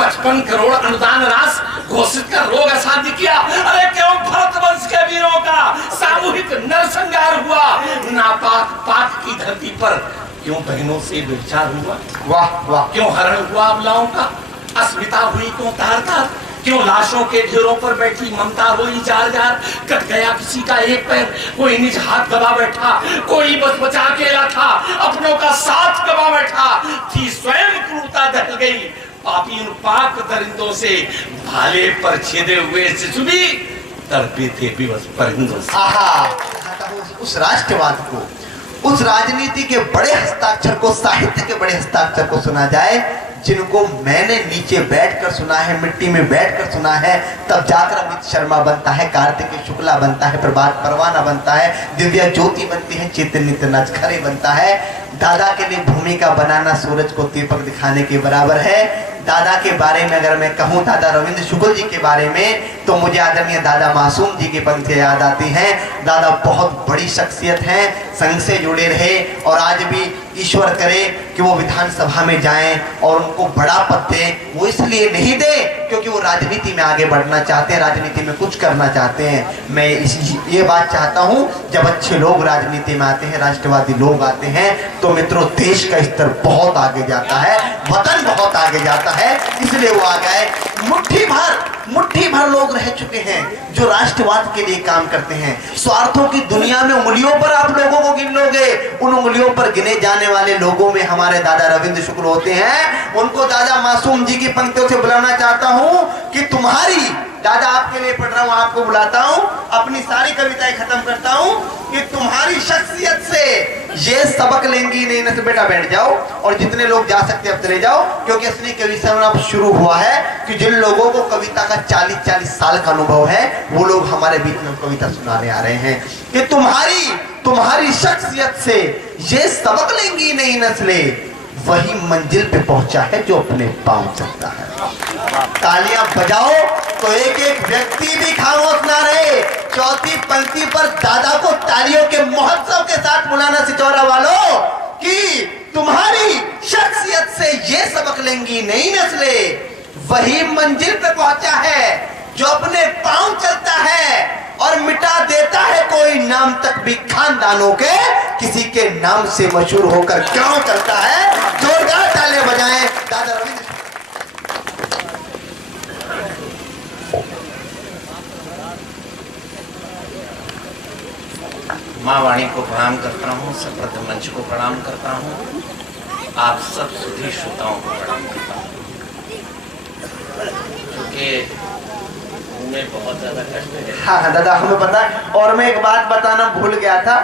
55 करोड़ अनुदान राशि घोषित कर रोग असाध्य किया। अरे क्यों भरत वंश के वीरों का सामूहिक नरसंहार हुआ? नापाक पाक की धरती पर क्यों बहनों से व्यभिचार हुआ? वाह वाह। क्यों हरण हुआ अबलाओं का? अस्मिता हुई क्यों तार तार? क्यों लाशों के ढेरों पर बैठी ममता रोई जार जार? कट गया किसी का एक पैर, कोई निज हाथ दबा बैठा, कोई बस बचा अकेला था, अपनों का साथ गवा बैठा। थी स्वयं क्रूरता दहल गई, पापी उन पाक दरिंदों से, भाले पर छेदे हुए शिशु भी तड़पे थे विवश परिंदों से। उस राष्ट्रवाद को, उस राजनीति के बड़े हस्ताक्षर को, साहित्य के बड़े हस्ताक्षर को सुना जाए, जिनको मैंने नीचे बैठकर सुना है, मिट्टी में बैठकर सुना है, तब जाकर अमित शर्मा बनता है, कार्तिकेय शुक्ला बनता है, प्रभात परवाना बनता है, दिव्या ज्योति बनती है, चैतन्य नजखरे बनता है। दादा के लिए भूमिका बनाना सूरज को दीपक दिखाने के बराबर है। दादा के बारे में अगर मैं कहूँ, दादा रविंद्र शुक्ल जी के बारे में, तो मुझे आदरणीय दादा मासूम जी की पंक्तियां याद आती हैं। दादा बहुत बड़ी शख्सियत हैं, संघ से जुड़े रहे और आज भी ईश्वर करे कि वो विधानसभा में जाएं और उनको बड़ा पद दें। वो इसलिए नहीं दे क्योंकि वो राजनीति में आगे बढ़ना चाहते हैं, राजनीति में कुछ करना चाहते हैं। मैं ये बात चाहता हूँ, जब अच्छे लोग राजनीति में आते हैं, राष्ट्रवादी लोग आते हैं, तो मित्रों देश का स्तर बहुत आगे जाता है, वतन बहुत आगे जाता है। इसलिए वो आ गए। मुट्ठी भर लोग रह चुके हैं जो राष्ट्रवाद के लिए काम करते हैं। स्वार्थों की दुनिया में उंगलियों पर आप लोगों को गिन लोगे, उन उंगलियों पर गिने जाने वाले लोगों में हमारे दादा रविंद्र शुक्ल होते हैं। उनको दादा मासूम जी की पंक्तियों से बुलाना चाहता हूं कि तुम्हारी, दादा आपके लिए पढ़ रहा हूं, आपको बुलाता हूं, अपनी सारी कविताएं खत्म करता हूं कि तुम्हारी शख्सियत से ये सबक लेंगी नहीं न, बेटा बैठ जाओ और जितने लोग जा सकते अब चले जाओ, क्योंकि असली कविता अब शुरू हुआ है कि जिन लोगों को कविता का 40-40 साल का अनुभव है, वो लोग हमारे बीच में कविता सुनाने आ रहे हैं कि तुम्हारी शख्सियत से ये सबक लेंगी नई नस्लें, वही मंजिल पे पहुंचा है जो अपने पांव चलता है। तालियां बजाओ तो एक एक व्यक्ति भी खामोश ना रहे। चौथी पंक्ति पर दादा को तालियों के महोत्सव के साथ बुलाना, सिचौरा वालों, कि तुम्हारी शख्सियत से ये सबक लेंगी नई नस्लें, वही मंजिल पे पहुंचा है जो अपने पांव चलता है और मिटा देता है कोई नाम तक भी खानदानों के, किसी के नाम से मशहूर होकर क्यों चलता है। जोरदार तालियां बजाएं दादा रविंद्र। माँ वाणी को प्रणाम करता हूँ, सप्रथ मंच को प्रणाम करता हूँ, आप सब सुधी श्रोताओं को प्रणाम करता हूँ, क्योंकि में बहुत ज्यादा कष्ट है। हाँ दादा हमें पता है। और मैं एक बात बताना भूल गया था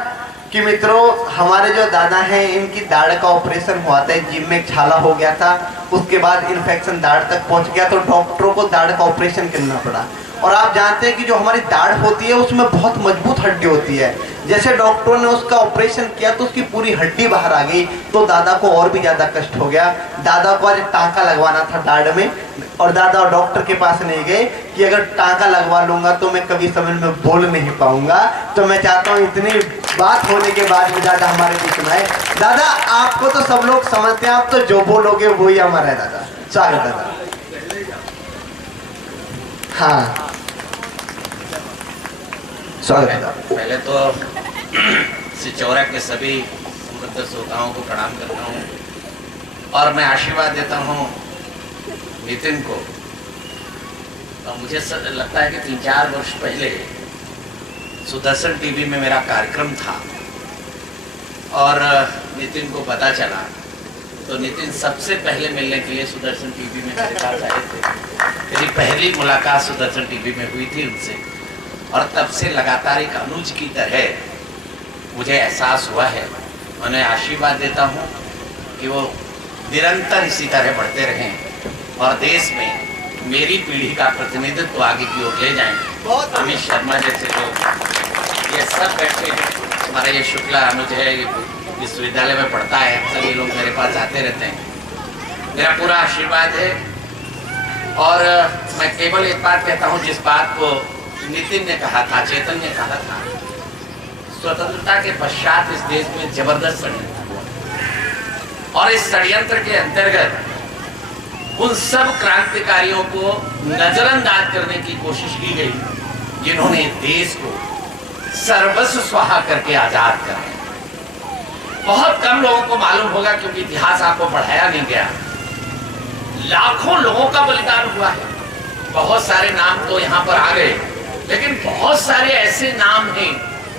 कि मित्रों, हमारे जो दादा हैं, इनकी दाढ़ का ऑपरेशन हुआ था, जिम में छाला हो गया था, उसके बाद इन्फेक्शन दाढ़ तक पहुंच गया, तो डॉक्टरों को दाढ़ का ऑपरेशन करना पड़ा। और आप जानते हैं कि जो हमारी दाढ़ होती है उसमें बहुत मजबूत हड्डी होती है। जैसे डॉक्टरों ने उसका ऑपरेशन किया तो उसकी पूरी हड्डी बाहर आ गई, तो दादा को और भी ज्यादा कष्ट हो गया। दादा को आज टांका लगवाना था दाढ़ में, और दादा डॉक्टर के पास नहीं गए कि अगर टांका लगवा लूंगा तो मैं कभी समय में बोल नहीं पाऊंगा। तो मैं चाहता हूँ इतनी बात होने के बाद भी दादा हमारे बीच में है। दादा आपको तो सब लोग समझते हैं, आप तो जो बोलोगे वही हमारा है। दादा स्वागत दादा। हाँ स्वागत है। पहले तो सिचौरा के सभी समृद्ध श्रोताओं को प्रणाम करता हूँ और मैं आशीर्वाद देता हूँ नितिन को। और मुझे लगता है कि 3-4 वर्ष पहले सुदर्शन टीवी में मेरा कार्यक्रम था और नितिन को पता चला, तो नितिन सबसे पहले मिलने के लिए सुदर्शन टीवी में मेरे पास आए थे। मेरी पहली मुलाकात सुदर्शन टीवी में हुई थी उनसे, और तब से लगातार एक अनुज की तरह मुझे एहसास हुआ है। उन्हें आशीर्वाद देता हूँ कि वो निरंतर इसी तरह बढ़ते रहें और देश में मेरी पीढ़ी का प्रतिनिधित्व आगे की ओर ले जाएं। अमित शर्मा जैसे लोग, ये सब बैठे, हमारा ये शुक्ला अनुज है, ये विश्वविद्यालय में पढ़ता है, सभी लोग मेरे पास आते रहते हैं। मेरा पूरा आशीर्वाद है। और मैं केवल एक बात कहता हूँ, जिस बात को नितिन ने कहा था, चेतन ने कहा था, स्वतंत्रता के पश्चात इस देश में जबरदस्त षड्यंत्र हुआ और इस षड्यंत्र के अंतर्गत उन सब क्रांतिकारियों को नजरअंदाज करने की कोशिश की गई जिन्होंने देश को सर्वस्व स्वाहा करके आजाद कर दिया। बहुत कम लोगों को मालूम होगा क्योंकि इतिहास आपको पढ़ाया नहीं गया। लाखों लोगों का बलिदान हुआ है। बहुत सारे नाम तो यहाँ पर आ गए, लेकिन बहुत सारे ऐसे नाम हैं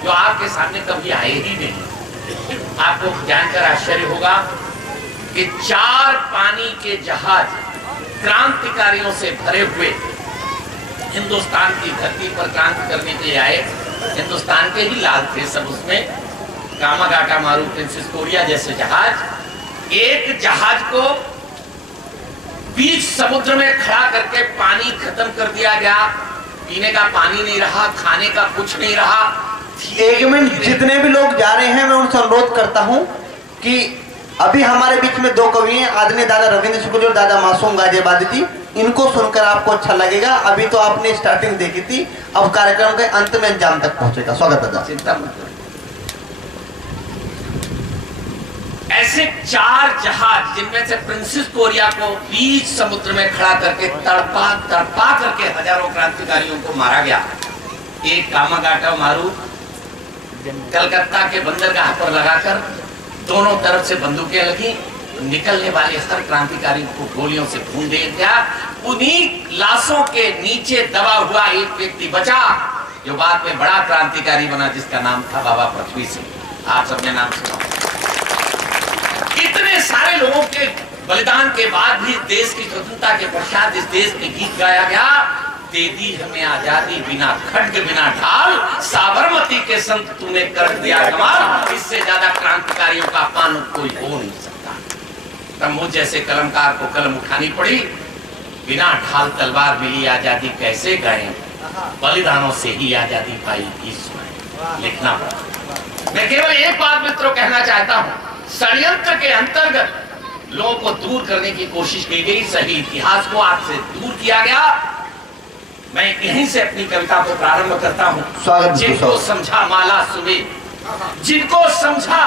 जो आपके सामने कभी आए ही नहीं। आपको जानकर आश्चर्य होगा कि 4 पानी के जहाज क्रांतिकारियों से भरे हुए हिंदुस्तान की धरती पर क्रांति करने के लिए आए। हिंदुस्तान के ही लाल थे सब उसमें। कामागाटा मारू, प्रिंसेस कोरिया जैसे जहाज। एक जहाज को बीच समुद्र में खड़ा करके पानी खत्म कर दिया गया। पीने का पानी नहीं रहा, खाने का कुछ नहीं रहा। एक मिनट, जितने भी लोग जा रहे हैं मैं उनसे अनुरोध करता हूं कि अभी हमारे बीच में 2 कवि हैं, आदरणीय दादा रविंद्र शुक्ल और दादा मासूम गाजियाबादी जी। इनको सुनकर आपको अच्छा लगेगा। अभी तो आपने स्टार्टिंग देखी थी, अब कार्यक्रम के अंत में अंजाम तक पहुंचेगा। स्वागत दादा। चिंता मत करो। ऐसे 4 जहाज जिनमें से प्रिंसेस कोरिया को बीच समुद्र में खड़ा करके तड़पा तड़पा करके हजारों क्रांतिकारियों को मारा गया। एक कामागाटा मारू कलकत्ता के बंदरगाह पर लगाकर दोनों तरफ से बंदूकें लगी। निकलने वाले हर क्रांतिकारी को गोलियों से भून दिया गया। उन्हीं लाशों के नीचे दबा हुआ एक व्यक्ति बचा जो बाद में बड़ा क्रांतिकारी बना, जिसका नाम था बाबा पृथ्वी सिंह। आप सबने नाम सुना। इतने सारे लोगों के बलिदान के बाद भी देश की स्वतंत्रता के पश्चात इस देश में गीत गाया गया, दे दी हमें आजादी बिना खड्ग बिना ढाल, साबरमती के संत तूने कर दिया कमाल। इससे ज्यादा क्रांतिकारियों का अपमान कोई हो नहीं सकता। तब मुझ जैसे कलमकार को कलम उठानी पड़ी। बिना ढाल तलवार मिली आजादी कैसे गाएं, बलिदानों से ही आजादी पाई भी सुनाएं। लिखना पड़ा। मैं केवल एक बात मित्रों कहना चाहता हूं, षड्यंत्र के अंतर्गत लोगों को दूर करने की कोशिश की गई, सही इतिहास को आपसे दूर किया गया। मैं यहीं से अपनी कविता को प्रारंभ करता हूं। जिनको समझा माला सुमेर, जिनको समझा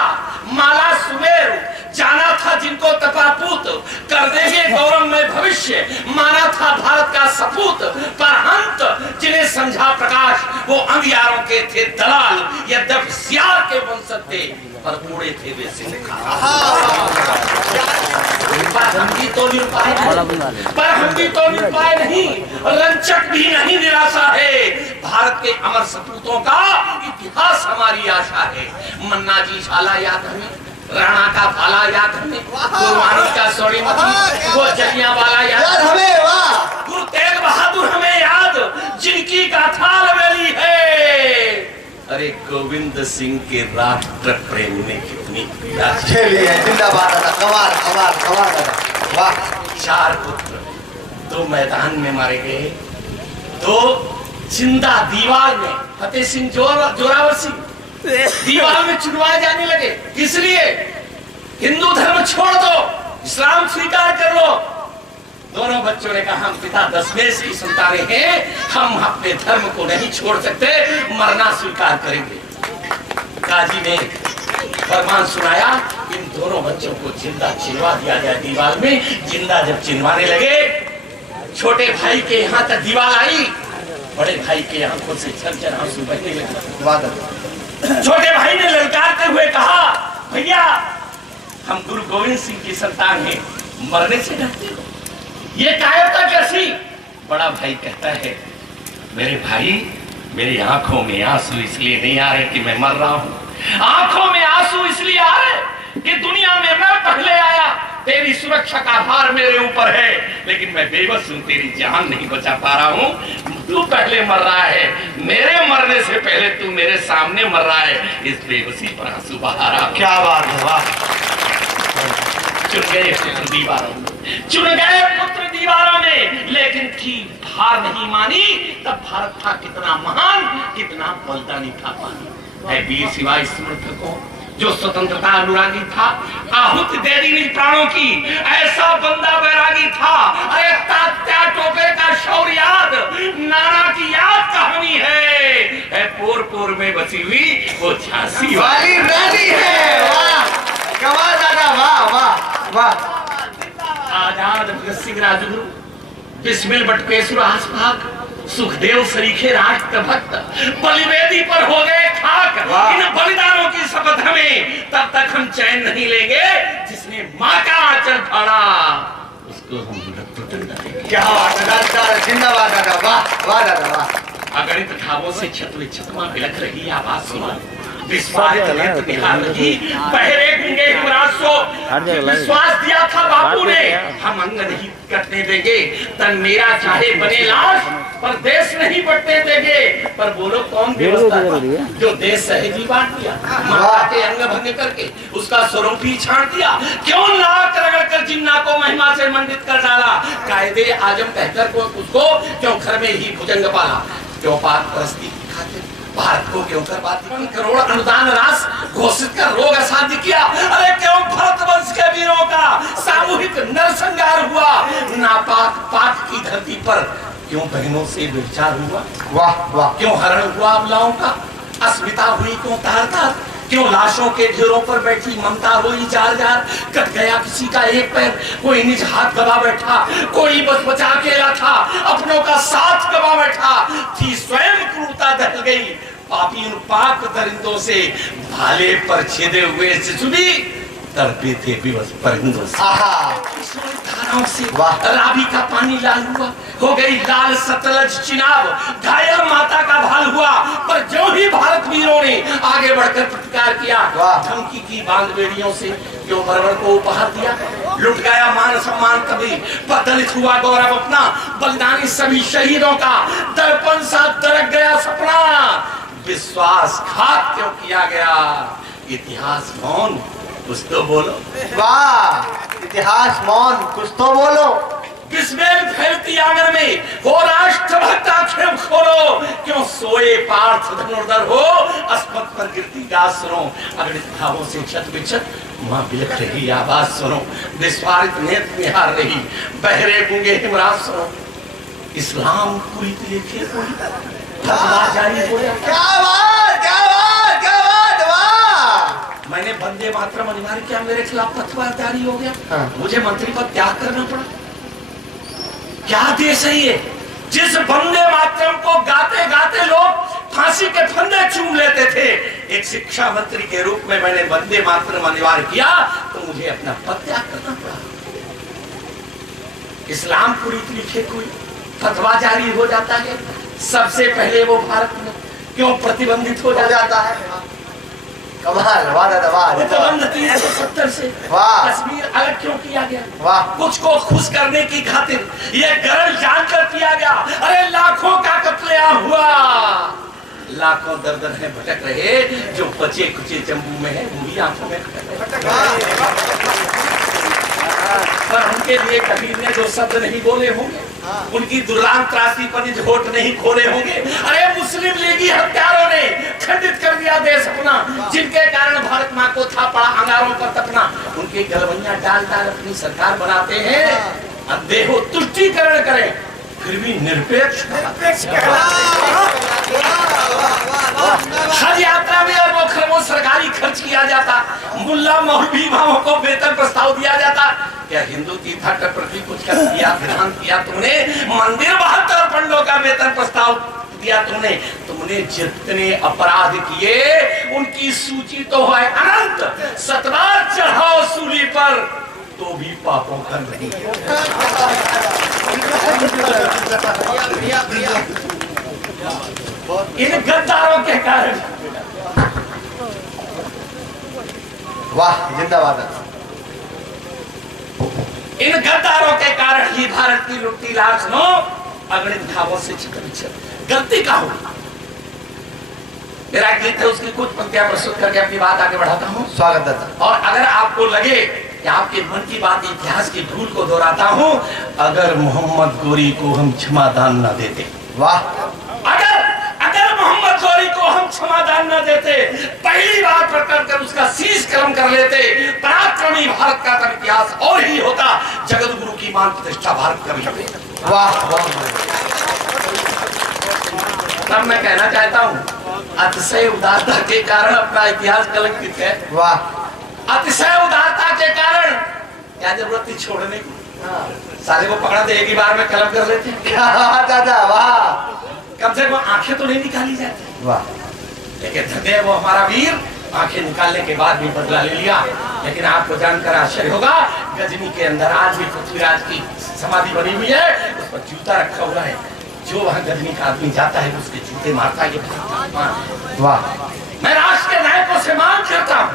माला सुमेर, जाना था जिनको तपापूत, कर देंगे गौरव में भविष्य, माना था भारत का सपूत। पर अंत जिन्हें समझा प्रकाश, वो अंधियारों के थे दलाल। यद्यपि सियार के वंशज थे पर बूढ़े थे वे पर हम भी तो निरुपाय नहीं, रंचक भी नहीं निराशा है। भारत के अमर सपूतों का इतिहास हमारी आशा है। मन्ना जी शाला याद हमें, राणा का भाला याद हमें, गुरु का सोनीपत, वो जलियांवाला याद हमें, गुरु तेग बहादुर हमें याद, जिनकी गाथा लवेली है। अरे गोविंद सिंह के राष्ट्र प्रेम ने कितनी पीड़ा झेली है। जिंदाबाद दादा, कमाल कमाल कमाल दादा, वाह। 4 पुत्र 2 मैदान में मारे गए, 2 जिंदा दीवार में, फतेह सिंह जोरावर सिंह दीवार में चुनवाए जाने लगे। किस लिए? हिंदू धर्म छोड़ दो, इस्लाम स्वीकार कर लो। दोनों बच्चों ने कहा हम पिता दशमेश की संतानें हैं, हम अपने धर्म को नहीं छोड़ सकते, मरना स्वीकार करेंगे। काजी ने फरमान सुनाया, इन दोनों बच्चों को जिंदा चिनवा दिया जाए दीवार में। जिंदा जब चिनवाने लगे, छोटे भाई के यहाँ तक दीवार आई, बड़े भाई के आंखों से झरझर आंसू बहने लगे। छोटे भाई ने ललकारते हुए कहा, भैया हम गुरु गोविंद सिंह की संतान हैं, मरने से डरते हो, ये कायरता कैसी? बड़ा भाई कहता है, मेरे भाई मेरी आंखों में आंसू इसलिए नहीं आ रहे कि मैं मर रहा हूं, आंखों में आंसू इसलिए आ रहे कि दुनिया में मैं पहले आया, तेरी सुरक्षा का भार मेरे ऊपर है, लेकिन मैं बेबस हूं, तेरी जान नहीं बचा पा रहा हूं। तू पहले मर रहा है, मेरे मरने से पहले तू मेरे सामने मर रहा है, इस बेबसी पर आंसू बहा रहा। क्या बात है, वाह। चुन गए पुत्र दीवारों में, चुन गए पुत्र दीवारों में, लेकिन थी हार नहीं मानी। तब भारत था कितना महान, कितना बलिदानी था पानी है। वीर सिवाय समर्थकों जो स्वतंत्रता अनुरागी था, आहुति दे दी प्राणों की, ऐसा बंदा बैरागी था। अरे तात्या टोपे का शौर्य याद, नाना की याद कहानी है पोर पोर में बसी हुई वो झांसी वाली रानी है। वाह, कमाल दादा, वाह वाह वाह। आज आजाद भगत सिंह राजगुरु, बिस्मिल बटुकेश्वर आसपाक, सुखदेव सरीखे राष्ट्र भक्त बलिवेदी पर हो गए खाक। इन बलिदानों की शपथ हमें तब तक हम चैन नहीं लेंगे जिसने माँ का आंचल फाड़ा उसको हम मृत्युदंड देंगे। क्या बात, जिंदाबाद दादा, वाह वाह दादा वाह। अगणित भावों से छत विच्छत मां बिलख रही आवाज सुना, विस्फारित नेत्र निहार रही, बहरे गूंगे हिमराज को विश्वास दिया था बापू ने, हम अंग नहीं कटने देंगे, तन मेरा चाहे बने लाश पर देश नहीं बटने देंगे। पर बोलो कौन व्यवस्था जो देश सहेजी बांट दिया, माता के अंग भंग करके उसका स्वरूप ही छांट दिया, क्यों नाक रगड़ कर जिन्ना को महिमा से मंडित कर डाला, कायदे आजम कहकर को उसको क्यों घर में ही भुजंग पाला, क्यों पाक परस्ती की खातिर भारत को क्यों कर बात 1 करोड़ अनुदान राशि घोषित कर रोग असाध्य किया, अरे क्यों भरत वंश के वीरों का सामूहिक नरसंहार हुआ, नापाक पाक की धरती पर क्यों बहनों से व्यभिचार हुआ, वाह वाह, क्यों हरण हुआ अबलाओं का, अस्मिता हुई क्यों तार-तार, क्यों लाशों के ढेरों पर बैठी ममता हुई जार-जार, कट गया किसी का एक पैर, कोई निज हाथ गवा बैठा, कोई बस बचा अकेला था, अपनों का साथ गवा बैठा, थी स्वयं क्रूरता दहल गई, पापी उन पाक दरिंदों से भाले पर छेदे हुए शिशु भी तड़पे थे विवश परिंदों से। धाराओं से रावी का पानी लाल हुआ, हो गई लाल सतलज चिनाब, घायल माता का भाल हुआ, पर जो ही भारत वीरों ने आगे बढ़कर प्रतिकार किया, धमकी की बांध बेड़ियों से क्यों बरबर को उपहार दिया, लुट गया मान सम्मान कभी, बदलित हुआ गौरव अपना, बलिदानी सभी शहीदों का दर्पण सा दरक गया सपना, विश्वासघात क्यों किया गया, इतिहास मौन कुछ तो बोलो, वाह इतिहास मौन कुछ तो बोलो, बिस्मिल फैलती आंगन में हो राष्ट्रभक्त आंखें खोलो, क्यों सोए पार्थ धनुर्धर हो, अस्पत पर गिरती गाज सुनो, अगणित भावों से छत विच्छत मां बिलख रही आवाज सुनो, विस्फारित नेत्र निहार रही, बहरे गूंगे हिमराज सुनो, इस्लाम पूरी लिखे कोई फतवा जारी हो गया। क्या बात क्या बात क्या बात, वाह। मैंने वंदे मातरम अनिवार्य किया, मेरे खिलाफ फतवा जारी हो गया, मुझे मंत्री पद त्याग करना पड़ा। क्या देश है ये जिस वंदे मातरम को गाते गाते लोग फांसी के फंदे चूम लेते थे, एक शिक्षा मंत्री के रूप में मैंने वंदे मातरम अनिवार्य किया तो मुझे अपना पद त्याग करना पड़ा। इस्लाम पूरी लिखे कोई फतवा जारी हो जाता है, सबसे पहले वो भारत में क्यों प्रतिबंधित हो जाता है, कमाल, वाह दादा वाह, प्रतिबंध 370 से कश्मीर अलग क्यों किया गया, वाह, कुछ को खुश करने की खातिर ये गरज जानकर किया गया, अरे लाखों का कत्लेआम हुआ, लाखों दर-दर है भटक रहे, जो बचे कुचे जम्मू में है वो भी आंखों में भटक रहे, पर उनके लिए कबीर ने जो शब्द नहीं बोले होंगे, उनकी दुर्लान त्रासी पर निज होठ नहीं खोले होंगे, अरे मुस्लिम लीगी हत्यारों ने खंडित कर दिया देश अपना, जिनके कारण भारत माँ को था पड़ा अंगारों पर तपना, उनके गलवैया डाल डाल अपनी सरकार बनाते हैं, अब देहो तुष्टीकरण करें फिर भी निरपेक्ष हज यात्रा में अरबों खरबों सरकारी खर्च किया जाता, मुल्ला मौलवी इमामों को वेतन प्रस्ताव दिया जाता, क्या हिंदू तीर्थाटन पर भी कुछ कर दिया, विधान किया तुमने, मंदिर 72 पंडों का वेतन प्रस्ताव दिया तुमने जितने अपराध किए उनकी सूची तो है अनंत, सतबार चढ़ाओ सूली पर तो भी पापों का नहीं। इन गद्दारों के कारण, वाह जिंदाबाद, इन गद्दारों के कारण ही भारत की लुट्टी लाल सुनो, अगणित भावों से गलती का होगी। मेरा गीत है, उसकी कुछ पंक्तियां प्रस्तुत करके अपनी बात आगे बढ़ाता हूँ। स्वागत दादा। और अगर आपको लगे कि आपके मन की बात इतिहास की भूल को दोहराता हूँ, अगर मोहम्मद गोरी को हम क्षमादान न देते, वाह, अगर मोहम्मद गोरी को हम क्षमादान न देते, पहली बार प्रकट कर उसका शीश कर्म कर लेते, पराक्रमी भारत का तब इतिहास और ही होता, जगत गुरु की मान प्रतिष्ठा भारत का भी। वाह वाह, तब मैं कहना चाहता हूँ, अतिशय उदारता के कारण अपना इतिहास कलंकित है। वाह, अतिशय उदारता के कारण क्या जरूरत थी छोड़ने की, साले को पकड़ा दे एक ही बार में कलम कर लेते। क्या दादा, वाह। कम से कम आंखें तो नहीं निकाली जाती, वाह। लेकिन धन्य वो हमारा वीर, आंखें निकालने के बाद भी बदला ले लिया। लेकिन आपको जानकर आश्चर्य होगा, गजनी के अंदर आज भी पृथ्वीराज की समाधि बनी हुई है, उस पर जूता रखा हुआ है। जो वहाँ गजनी का आदमी जाता है उसके जूते मारता है। वाह। मैं राष्ट्र के नायकों से मांग करता हूँ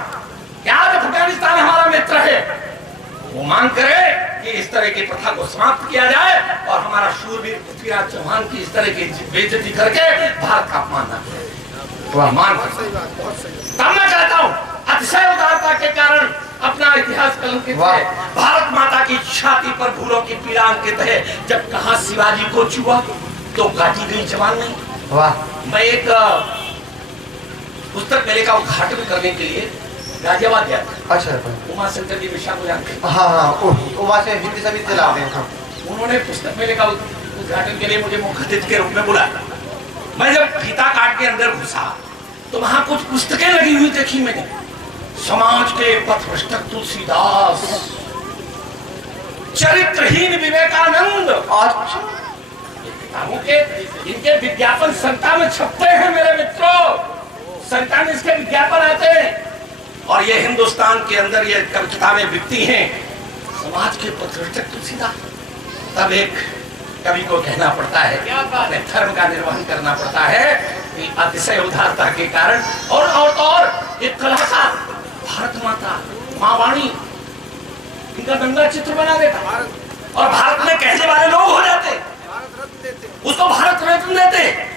कि आज अफगानिस्तान हमारा मित्र है, वो मांग करे कि इस तरह की प्रथा को समाप्त किया जाए और हमारा शूरवीर पृथ्वीराज चौहान की इस तरह की बेइज्जती करके भारत का अपमान न करे। मान तब मैं कहता हूँ अतिशय उदारता के कारण अपना इतिहास कलंकित है। भारत माता की छाती पर भूलों की पीड़ा अंकित है। जब कहा शिवाजी को छुआ तो काटी गई जवान नहीं। वाह। मैं एक पुस्तक मेले का उद्घाटन करने के लिए गाजियाबाद गया था। अच्छा। उमा शंकर जी मिश्रा को जानते हैं? हाँ हाँ, उमा से हिंदी सभी से लाते हैं। उन्होंने पुस्तक मेले का उद्घाटन के लिए मुझे मुख्य अतिथि के रूप में बुलाया। मैं जब फीता काट के अंदर घुसा तो वहां कुछ पुस्तकें लगी हुई देखी मैंने। समाज के पथभ्रष्ट तुलसीदास, चरित्रहीन विवेकानंद, किताबों के इनके विज्ञापन संता में छपते हैं मेरे मित्रों। संता में इसके विज्ञापन आते हैं और ये हिंदुस्तान के अंदर ये किताबें बिकती हैं। समाज के पथभ्रष्ट तुलसीदास। तब एक कवि को कहना पड़ता है, अपने धर्म का निर्वहन करना पड़ता है कि अतिशय उदारता के कारण और एक कलाकार भारत माता माँ वाणी इनका नंगा चित्र बना देता और भारत में कहने वाले लोग हो जाते, उसको भारत रत्न देते।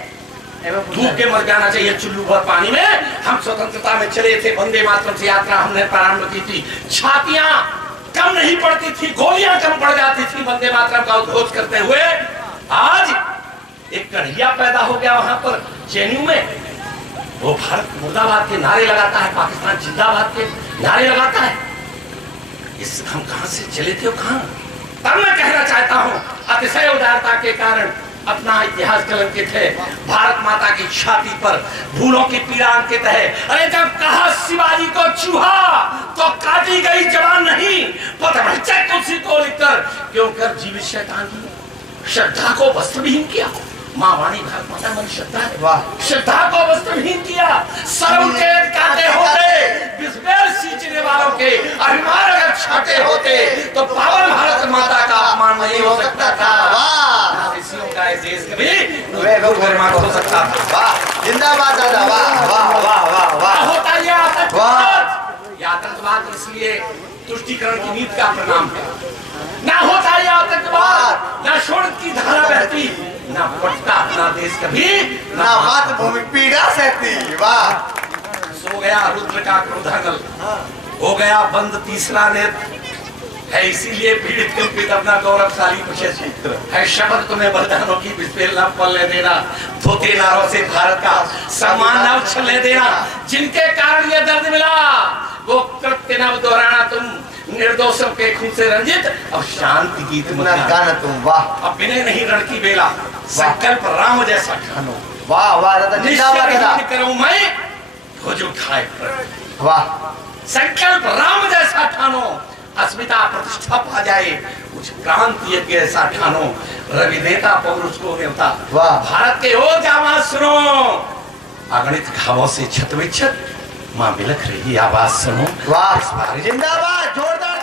धूप के मर जाना चाहिए चुल्लू भर पानी में। हम स्वतंत्रता में चले थे, वंदे मातरम से यात्रा हमने प्रारंभ की थी। छातियां कम नहीं पड़ती थी, गोलियां कम पड़ जाती थी वंदे मातरम का उद्घोष करते हुए। आज एक कन्हैया पैदा हो गया वहां पर जेएनयू में, वो भारत मुर्दाबाद के नारे लगाता है, पाकिस्तान जिंदाबाद के नारे लगाता है। इस हम कहां से चले थे, कहां? तब मैं कहना चाहता हूं अतिशय उदारता के कारण अपना इतिहास कलंकित है। भारत माता की छाती पर भूलों की पीड़ा अंकित है। अरे जब कहा शिवाजी को चूहा तो काटी गई जवान नहीं। पथभ्रष्ट तुलसी को लिखकर क्यों कर जीवित शैतान की श्रद्धा को वस्त्रहीन किया। माँ वाणी भारत माता मन श्रद्धा है, श्रद्धा को वस्त्रहीन किया। सरम के काटे होते, विस्फेल सींचने वालों के अभिमान अगर छाटे होते तो पावन भारत माता का अपमान नहीं हो सकता था। ऋषियों का देश कभी हो सकता था। जिंदाबाद दादा, वाह वाह वाह वाह वाह। होता ये आतंकवाद, ये आतंकवाद इसलिए तुष्टिकरण की नीति का परिणाम है। ना होता ये आतंकवाद, ना शोध की धारा बहती, ना पटता अपना देश कभी, ना मातृभूमि पीड़ा सहती। वाह। सो गया रुद्र का क्रोधानल, हो गया बंद तीसरा नेत्र है, इसीलिए पीड़ित कल्पित अपना गौरवशाली क्षेत्र है। शब्द तुम्हें बलिदानों की विस्फेल न पलने देना, धोते नारों से भारत का सम्मान न उछलने देना। जिनके कारण ये दर्द मिला वो कृत्य न दोहराना तुम, निर्दोषों के खून से रंजित अब शांति गीत मत गाना तुम। वाह। अब विनय नहीं रण की बेला, संकल्प राम जैसा ठानो। वाह वाह दादा, निश्चय करूं मैं खोज उठाए। वाह। संकल्प राम जैसा ठानो, अस्मिता प्रतिष्ठा पा जाए, कुछ क्रांति यज्ञ ऐसा ठानो, रवि देता पौरुष को न्योता। भारत के ओ जामा सुनो, अगणित घावों से छत विच्छत, मां बिलख रही आवाज सुनो। वाह। जिंदाबाद, जोरदार।